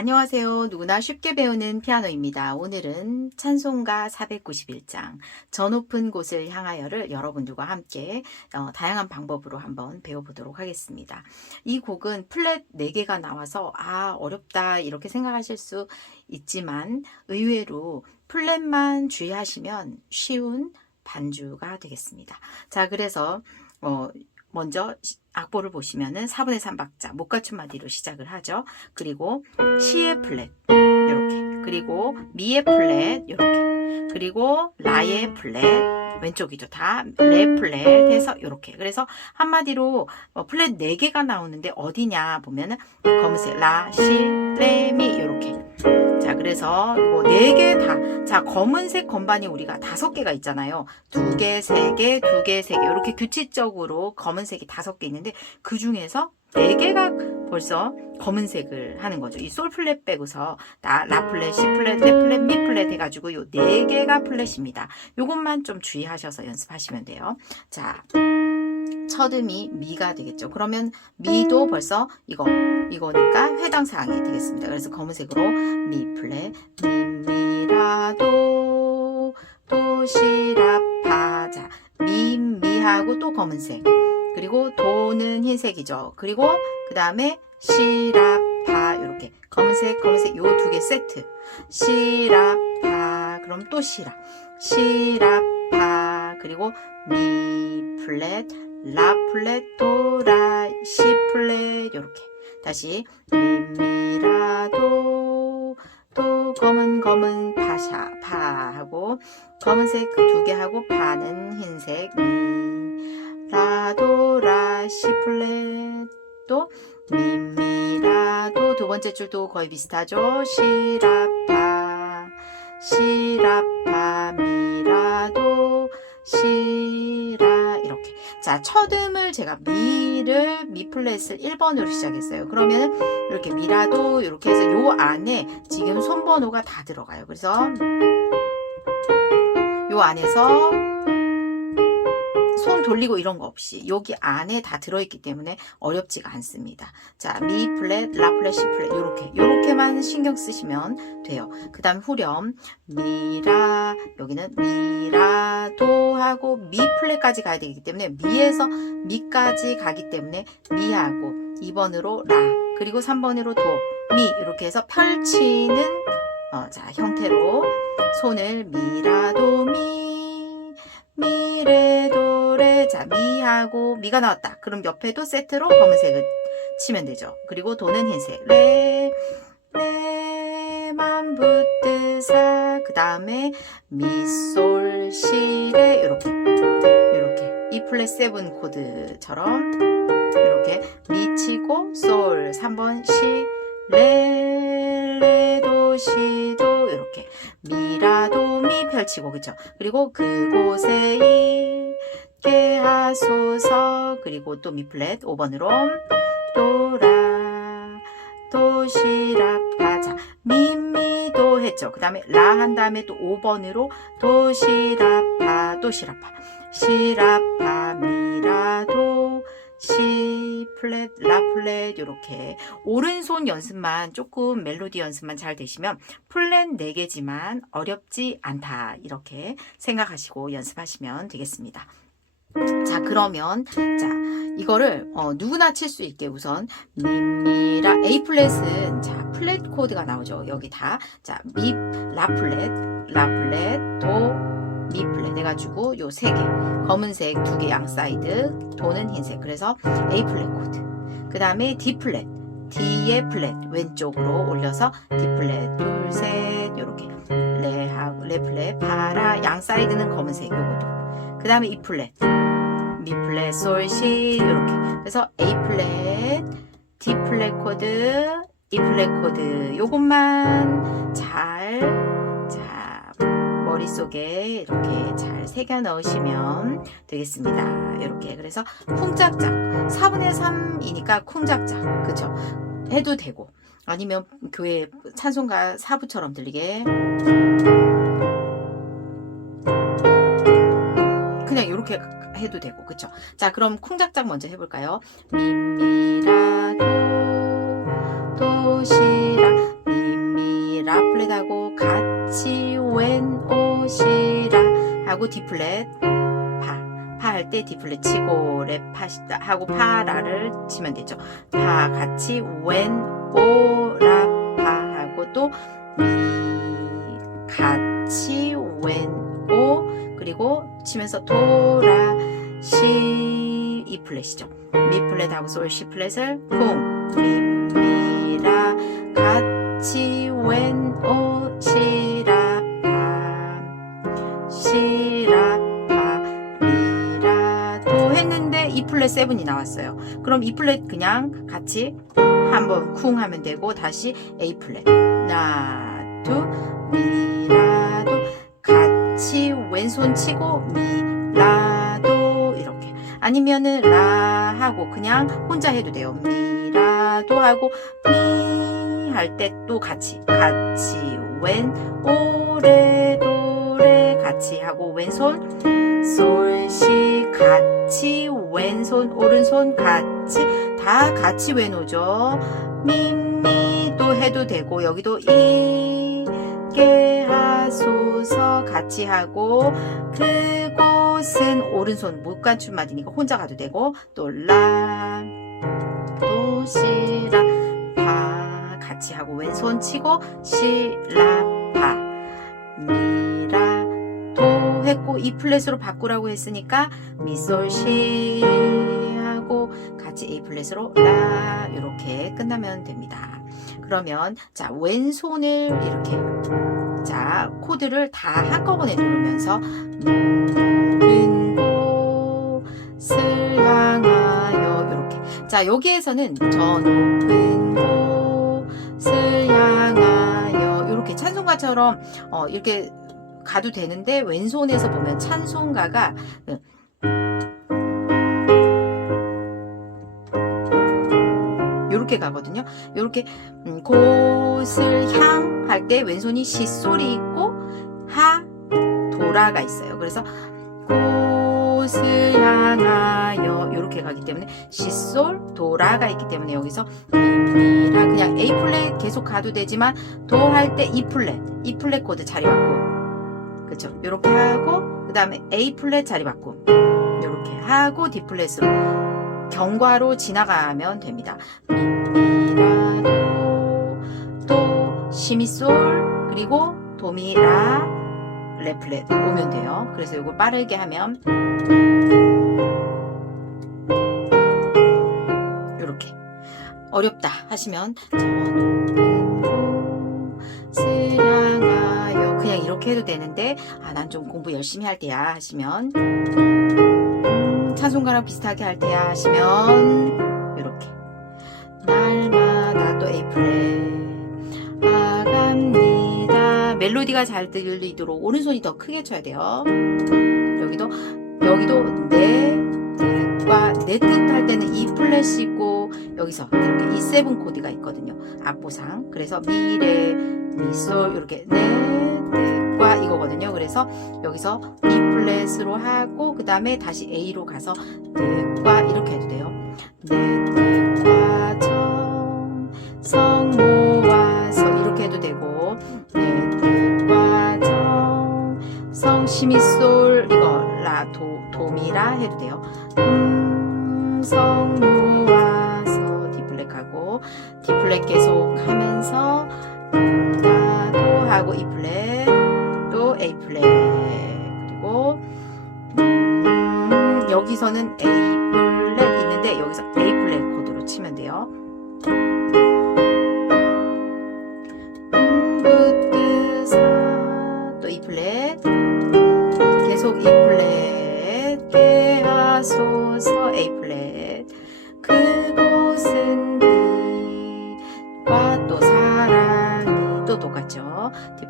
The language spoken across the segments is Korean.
안녕하세요. 누구나 쉽게 배우는 피아노입니다. 오늘은 찬송가 491장, 저 높은 곳을 향하여를 여러분들과 함께 어, 다양한 방법으로 한번 배워보도록 하겠습니다. 이 곡은 플랫 4개가 나와서 아, 어렵다 이렇게 생각하실 수 있지만 의외로 플랫만 주의하시면 쉬운 반주가 되겠습니다. 자, 그래서 어, 먼저 악보를 보시면은 4분의 3 박자 목맞춤 마디로 시작을 하죠. 그리고 시의 플랫 이렇게. 그리고 미의 플랫 이렇게. 그리고 라의 플랫 왼쪽이죠. 다 레 플랫 해서 이렇게. 그래서 한마디로 어, 플랫 4개가 나오는데 어디냐 보면은 검은색 라 시 레 미 이렇게 자 그래서 이거 4개 다 자 검은색 건반이 우리가 다섯 개가 있잖아요 두 개, 세 개, 두 개, 세 개 이렇게 규칙적으로 검은색이 다섯 개 있는데 그 중에서 네 개가 벌써 검은색을 하는 거죠. 이 솔 플랫 빼고서 나, 라 플랫, 시 플랫, 레 플랫, 미 플랫 해가지고 요 네 개가 플랫입니다. 요것만 좀 주의하셔서 연습하시면 돼요. 자, 첫음이 미가 되겠죠. 그러면 미도 벌써 이거 이거니까 해당 사항이 되겠습니다. 그래서 검은색으로 미 플랫, 미 미라도 도시라파 자, 미 미하고 또 검은색. 그리고 도는 흰색이죠. 그리고 그 다음에 시라파 이렇게 검은색 검은색 요 두 개 세트 시라파 그럼 또 시라 시라파 그리고 미 플랫 라 플랫 도라 시 플랫 이렇게. 다시 미미라도 또 검은 검은 파샤 파 하고 검은색 두개 하고 파는 흰색 미. 라도 시 플랫 또 미미라도. 두 번째 줄도 거의 비슷하죠? 시라파. 시라파 미라도. 이렇게 자 첫음을 제가 미를 미 플랫을 1번으로 시작했어요. 그러면 이렇게 미라도 이렇게 해서 요 안에 지금 손번호가 다 들어가요. 그래서 요 안에서 손 돌리고 이런 거 없이 여기 안에 다 들어있기 때문에 어렵지가 않습니다. 자, 미 플랫, 라 플랫, 시 플랫 요렇게 요렇게만 신경 쓰시면 돼요. 그 다음 후렴 미라 여기는 미라 도 하고 미 플랫까지 가야 되기 때문에 미에서 미까지 가기 때문에 미하고 2번으로 라 그리고 3번으로 도, 미 이렇게 해서 펼치는 어, 자 형태로 손을 미라도 미 미레도 레 자 미하고 미가 나왔다. 그럼 옆에도 세트로 검은색을 치면 되죠. 그리고 도는 흰색. 레 레만 붙드사. 그 다음에 미솔 시레. 이렇게. 이렇게. 이 플랫 세븐 코드처럼 이렇게 미 치고 솔. 3번 시레 레도 시도. 이렇게. 미라도 미 펼치고 그쵸? 그리고 그곳에 있게 하소서. 그리고 또 미 플랫 5번으로 도라 도시라파 자. 미미도 했죠. 그 다음에 라 한 다음에 또 5번으로 도시라파 도시라파. 시라파 미라도 시 플랫 라 플랫 이렇게 오른손 연습만 조금 멜로디 연습만 잘 되시면 플랫 4개지만 어렵지 않다. 이렇게 생각하시고 연습하시면 되겠습니다. 자 그러면 자 이거를 어, 누구나 칠 수 있게 우선 미미라 A 플랫은 자 플랫 코드가 나오죠. 여기 다자미 라 플랫 라 플랫 도 미 플랫. 해가지고 요 세 개. 검은색 두 개 양 사이드 도는 흰색. 그래서 A 플랫 코드. 그 다음에 D 플랫. D의 플랫 왼쪽으로 올려서 D 플랫 둘셋 요렇게. 레하고 레 플랫 파라 양 사이드는 검은색 요것도. 그 다음에 E 플랫 미 플랫 솔 시 이렇게. 그래서 A 플랫 D 플랫 코드 E 플랫 코드. 요것만 잘 자, 머릿속에 이렇게 잘 새겨 넣으시면 되겠습니다. 이렇게. 그래서 쿵짝짝. 4분의 3이니까 쿵짝짝. 그쵸? 해도 되고. 아니면 교회 찬송가 사부처럼 들리게 이렇게 해도 되고 그쵸? 자 그럼 쿵작작 먼저 해볼까요? 미미라도 도시락. 미미라 플랫하고 같이 왼 옷이라. 하고 D 플랫 파할때 디플레 치고 랩 하고 파라를 치면 되죠. 파 같이 왼 오라 파. 하고 또 미 같이 왼오 그리고 치면서 도라 시 이 플랫이죠. 미 플랫 하고 솔 시 플랫을 쿵 미, 미라 같이 when 오 시라 파 시라 파 미라 도 했는데 이 플랫 세븐이 나왔어요. 그럼 이 플랫 그냥 같이 한번 쿵 하면 되고 다시 A 플랫 하나 치고 미 라도 이렇게. 아니면은 라 하고 그냥 혼자 해도 돼요. 미 라도 하고 미 할 때 또 같이 같이 왼 오레 도레 같이 하고 왼손 솔시 같이 왼손 오른손 같이 다 같이 왼오죠? 미미도 해도 되고 여기도 이 게 하소서 같이 하고 그곳은 오른손 못간춤맞으니까 혼자 가도 되고 또라 도시라 파 같이 하고 왼손 치고 시라 파 미라 도 했고 이 플랫으로 바꾸라고 했으니까 미솔 시 하고 같이 A 플랫으로 라 이렇게 끝나면 됩니다. 그러면 자 왼손을 이렇게 자 코드를 다 한꺼번에 누르면서 높은 곳을 향하여 이렇게. 자 여기에서는 저 높은 곳을 향하여 이렇게 찬송가처럼 어, 이렇게 가도 되는데 왼손에서 보면 찬송가가 그 이렇게 가거든요. 이렇게 음, 곳을 향 할 때 왼손이 시솔이 있고 하 도라가 있어요. 그래서 곳을 향하여 이렇게 가기 때문에 시솔 도라가 있기 때문에 여기서 미미라 그냥 A 플랫 계속 가도 되지만 도 할 때 E 플랫 E 플랫 코드 자리 바꾸고 그렇죠. 이렇게 하고 그 다음에 A 플랫 자리 바꾸고 이렇게 하고 D 플랫으로 경과로 지나가면 됩니다. 미미라도 또 시미솔 그리고 도미라 레플렛 오면 돼요. 그래서 이거 빠르게 하면 이렇게 어렵다 하시면 향하여 그냥 이렇게 해도 되는데 아 난 좀 공부 열심히 할 때야 하시면 음, 찬송가랑 비슷하게 할 때야 하시면 또 A 플랫 아갑니다. 멜로디가 잘 들리도록 오른손이 더 크게 쳐야 돼요. 여기도 여기도 내 뜻과 내 뜻 할 때는 E 플랫이고 여기서 이렇게 E7 코드가 있거든요. 악보상. 그래서 미래 미솔 이렇게 내 뜻과 이거거든요. 그래서 여기서 E 플랫으로 하고 그 다음에 다시 A로 가서 뜻과 이렇게 해도 돼요. 내 뜻과. 정 성 모아서 이렇게 해도 되고. 내 뜻과 정 성 시미 솔 이거 라 도 도미라 해도 돼요. D 플랫하고 D 플랫 계속 하면서 나도 하고 E 플랫 또 플랫 그리고 음, 여기서는 플랫 있는데 여기서 플랫 코드로 치면 돼요.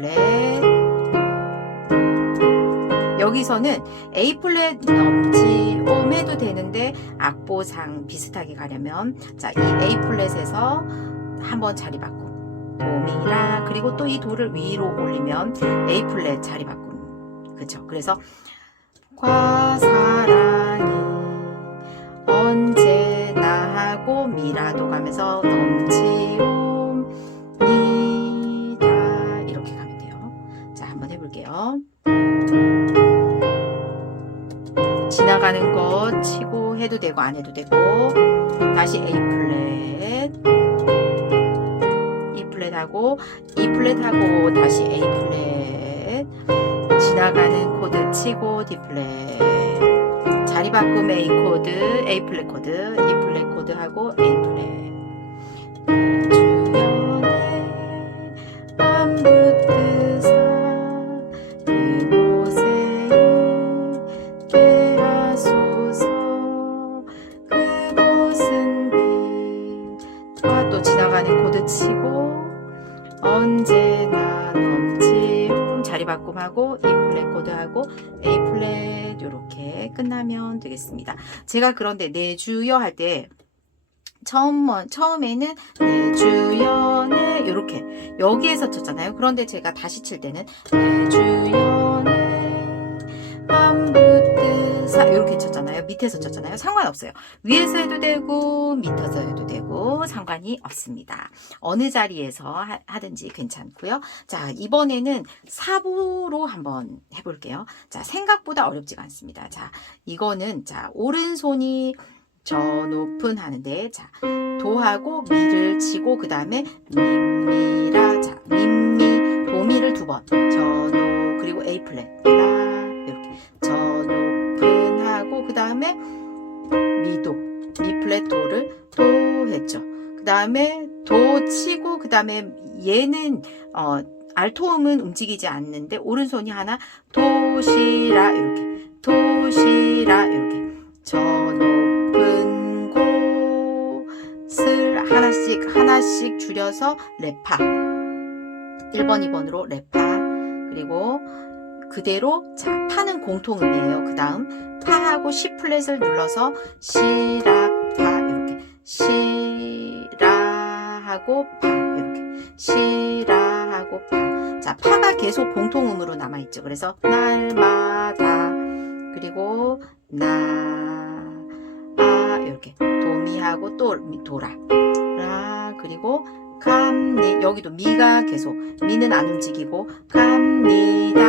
플랫 여기서는 A 플랫 넘지 옴 해도 되는데 악보상 비슷하게 가려면 자 이 A 플랫에서 한번 자리 바꿈. 돔이라 그리고 또 이 도를 위로 올리면 A 플랫 자리 바꿈. 그쵸? 그래서 과 사랑이 언제나 하고 미라도 가면서 넘치 볼게요. 지나가는 것 치고 해도 되고 안 해도 되고 다시 A 플랫 E 플랫하고 E 플랫하고 다시 A 플랫 지나가는 코드 치고 D 플랫 자리 바꿈 A 코드 A 플랫 코드 E 플랫 코드하고 A 플랫 하고 E 플랫 코드하고 A 플랫 이렇게 끝나면 되겠습니다. 제가 그런데 내주여 할 때 처음 처음에는 내주연을 이렇게 여기에서 쳤잖아요. 그런데 제가 다시 칠 때는 내주 안붙드사 이렇게 쳤잖아요. 밑에서 쳤잖아요. 상관없어요. 위에서 해도 되고 밑에서 해도 되고 상관이 없습니다. 어느 자리에서 하, 하든지 괜찮고요. 자 이번에는 사부로 한번 해볼게요. 자 생각보다 어렵지가 않습니다. 자 이거는 자 오른손이 저 높은 하는데 자 도하고 미를 치고 그 다음에 미미라 자 미미 도미를 두번 저 노 그리고 A 플랫 도를 도 했죠. 그 다음에 도 치고 그 다음에 얘는 어 알토음은 움직이지 않는데 오른손이 하나 도시라 이렇게 도시라 이렇게. 저 높은 곳을 하나씩 하나씩 줄여서 레파 1번 2번으로 레파 그리고 그대로 자 파는 공통음이에요. 그 다음 파하고 C 플랫을 눌러서 시라 파 이렇게. 시라하고 파 이렇게. 시라하고 파 자 파가 계속 공통음으로 남아 있죠. 그래서 날마다 그리고 나, 아, 이렇게. 도미하고 또 미- 도라, 라, 그리고 갑니, 여기도 미가 계속, 미는 안 움직이고, 갑니다,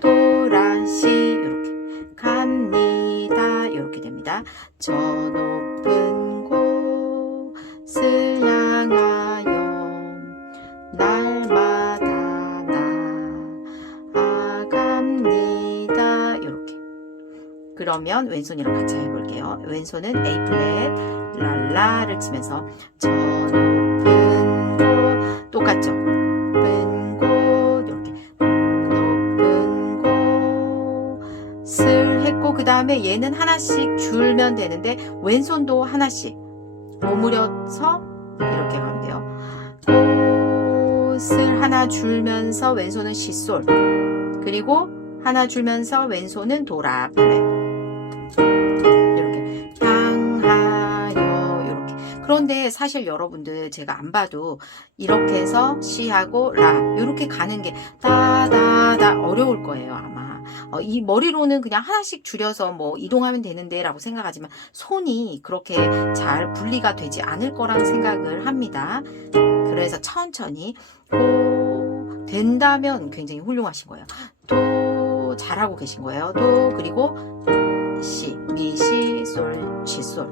도라시, 이렇게, 갑니다, 이렇게 됩니다. 저높 그러면 왼손이랑 같이 해볼게요. 왼손은 A 플랫 랄라를 치면서 저 높은 곳 똑같죠? 높은 곳 이렇게 높은 곳을 했고 그 다음에 얘는 하나씩 줄면 되는데 왼손도 하나씩 오므려서 이렇게 가면 돼요. 꽃을 하나 줄면서 왼손은 시솔 그리고 하나 줄면서 왼손은 도라 플랫 사실 여러분들 제가 안 봐도 이렇게 해서 시하고 라 이렇게 가는 게 다다다 어려울 거예요 아마. 어, 이 머리로는 그냥 하나씩 줄여서 뭐 이동하면 되는데 라고 생각하지만 손이 그렇게 잘 분리가 되지 않을 거라는 생각을 합니다. 그래서 천천히 고 된다면 굉장히 훌륭하신 거예요. 도 잘하고 계신 거예요. 도 그리고 시, 미, 시, 솔, 시, 솔,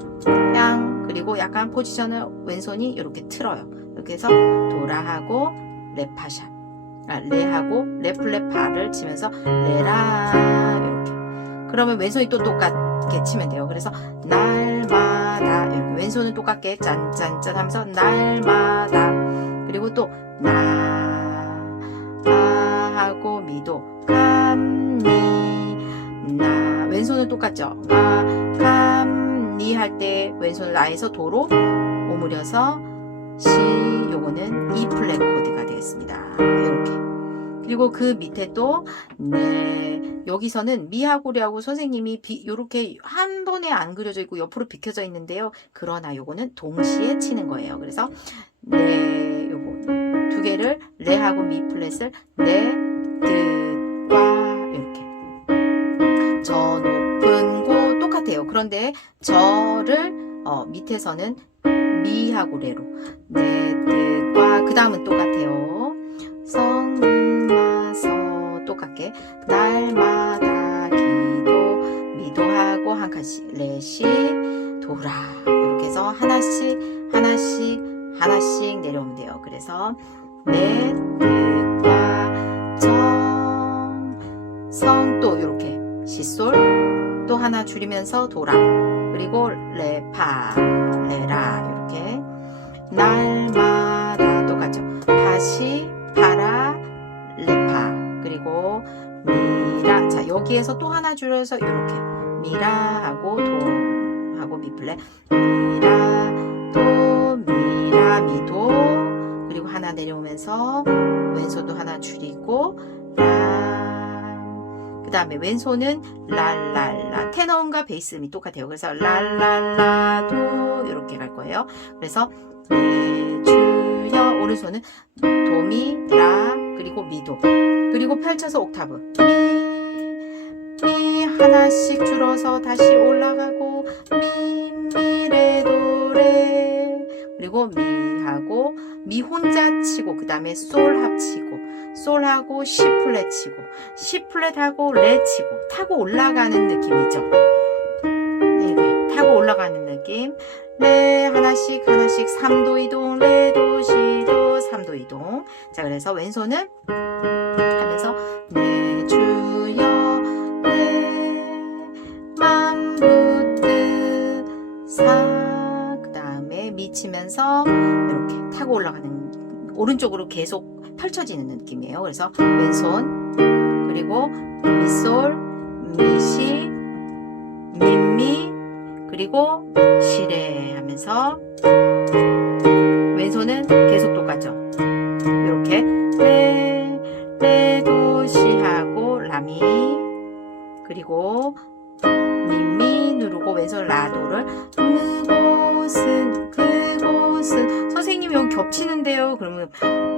향 그리고 약간 포지션을 왼손이 이렇게 틀어요. 이렇게 해서 도라하고 레파샵, 아, 레하고 레플레파를 치면서 레라 이렇게. 그러면 왼손이 또 똑같게 치면 돼요. 그래서 날마다 이렇게 왼손은 똑같게 짠짠짠 하면서 날마다 그리고 또 나, 아 하고 미도 왼손은 똑같죠. 나, 감, 니 할 때 왼손을 나에서 도로 오므려서 시 요거는 E 플랫 코드가 되겠습니다. 이렇게. 그리고 그 밑에 또 네, 여기서는 미하고 레하고 선생님이 비, 요렇게 한 번에 안 그려져 있고 옆으로 비켜져 있는데요. 그러나 요거는 동시에 치는 거예요. 그래서 네, 요거 두 개를 레하고 미 플랫을 네, 그런데 저를 어, 밑에서는 미하고 레로 내 뜻과 그 다음은 똑같아요. 성마서 똑같게 날마다 기도 미도하고 한 칸씩 레시 돌아 이렇게 해서 하나씩 하나씩 하나씩 내려오면 돼요. 그래서 내 뜻과 정 성 또 이렇게 시솔 또 하나 줄이면서 돌아. 그리고 레파 레라 이렇게. 날마다 똑같죠. 다시 파라 레파. 그리고 미라. 자 여기에서 또 하나 줄여서 이렇게. 미라하고 도 하고 미플레. 미라 도 미라 미도. 그리고 하나 내려오면서 왼손도 하나 줄이고 라 그 다음에 왼손은 랄랄라 테너음과 베이스음이 똑같아요. 그래서 랄랄라도 이렇게 갈 거예요. 그래서 네, 주여 오른손은 도미 라 그리고 미도. 그리고 펼쳐서 옥타브. 미, 미 하나씩 줄어서 다시 올라가고 미, 미, 레, 도, 레 그리고 미하고 미 혼자 치고 그 다음에 솔 합치고 솔하고 시 플랫 치고 시 플랫하고 레 치고 타고 올라가는 느낌이죠. 네네. 타고 올라가는 느낌. 레 하나씩 하나씩 3도 이동 레도 시도 3도 이동. 자 그래서 왼손은 하면서 내 주여 내 만부뜻사. 그 다음에 미치면서 이렇게 타고 올라가는 오른쪽으로 계속 펼쳐지는 느낌이에요. 그래서 왼손 그리고 미솔 미시 미미 그리고 시레 하면서 왼손은 계속 똑같죠? 이렇게 레 레도시 하고 라미 그리고 미미 누르고 왼손 라도를 그곳은 그곳은 선생님 여기 겹치는데요. 그러면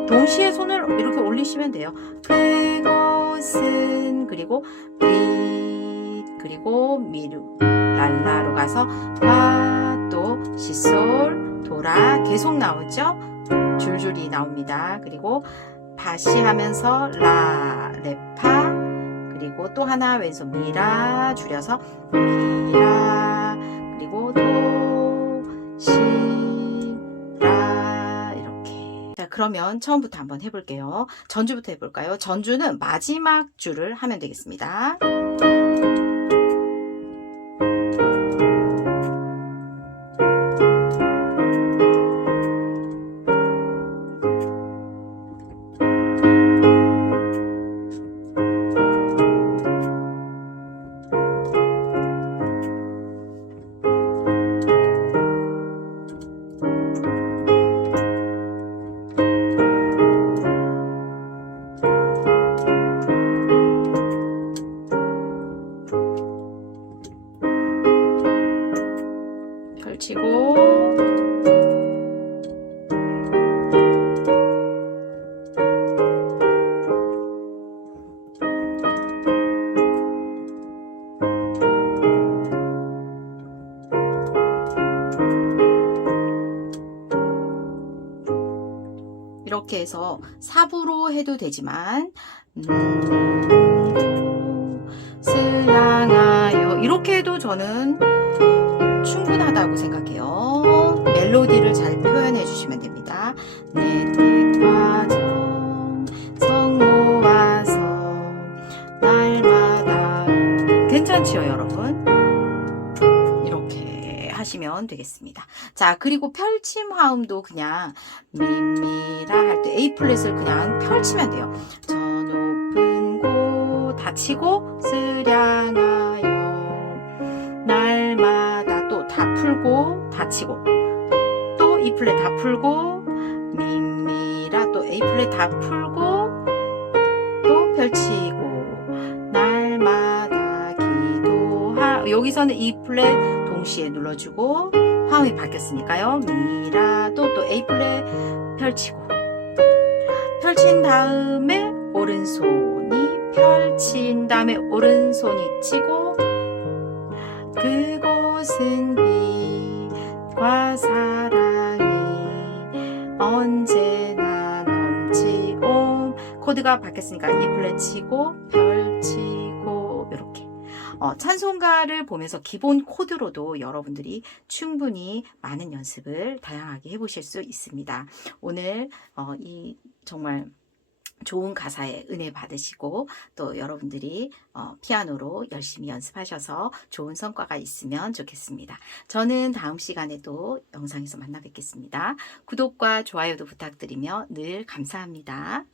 동시에 손을 이렇게 올리시면 돼요. 그곳은 그리고 미 그리고 미루. 랄라로 가서 파또 시솔 도라 계속 나오죠? 줄줄이 나옵니다. 그리고 바시 하면서 라 레파 그리고 또 하나 왼손 미라 줄여서 미라 그러면 처음부터 한번 해볼게요. 전주부터 해볼까요? 전주는 마지막 줄을 하면 되겠습니다 이렇게 해서 삽으로 해도 되지만 음, 스향하여 이렇게 해도 저는 충분하다고 생각해요. 멜로디를 잘 표현해 주시면 됩니다. 내 뜻과 정성 모아서 날마다 괜찮지요, 여러분? 이렇게 하시면 되겠습니다. 자, 그리고 펼침 화음도 그냥 미미라 A 플랫을 그냥 펼치면 돼요. 저 높은 곳 다치고 쓰량하여 날마다 또 다 풀고 다 치고 또 E 플랫 다 풀고 미미라 또 A 플랫 다 풀고 또 펼치고 날마다 기도하 여기서는 E 플랫 동시에 눌러주고 화음이 바뀌었으니까요. 미라 또 또 A 플랫 펼치고 펼친 다음에 오른손이 펼친 다음에 오른손이 치고 그곳은 빛과 사랑이 언제나 넘치고 코드가 바뀌었으니까 이 플랫 치고 펼치고 이렇게 어, 찬송가를 보면서 기본 코드로도 여러분들이 충분히 많은 연습을 다양하게 해보실 수 있습니다. 오늘 어, 이 정말 좋은 가사에 은혜 받으시고 또 여러분들이 어, 피아노로 열심히 연습하셔서 좋은 성과가 있으면 좋겠습니다. 저는 다음 시간에도 영상에서 만나 뵙겠습니다. 구독과 좋아요도 부탁드리며 늘 감사합니다.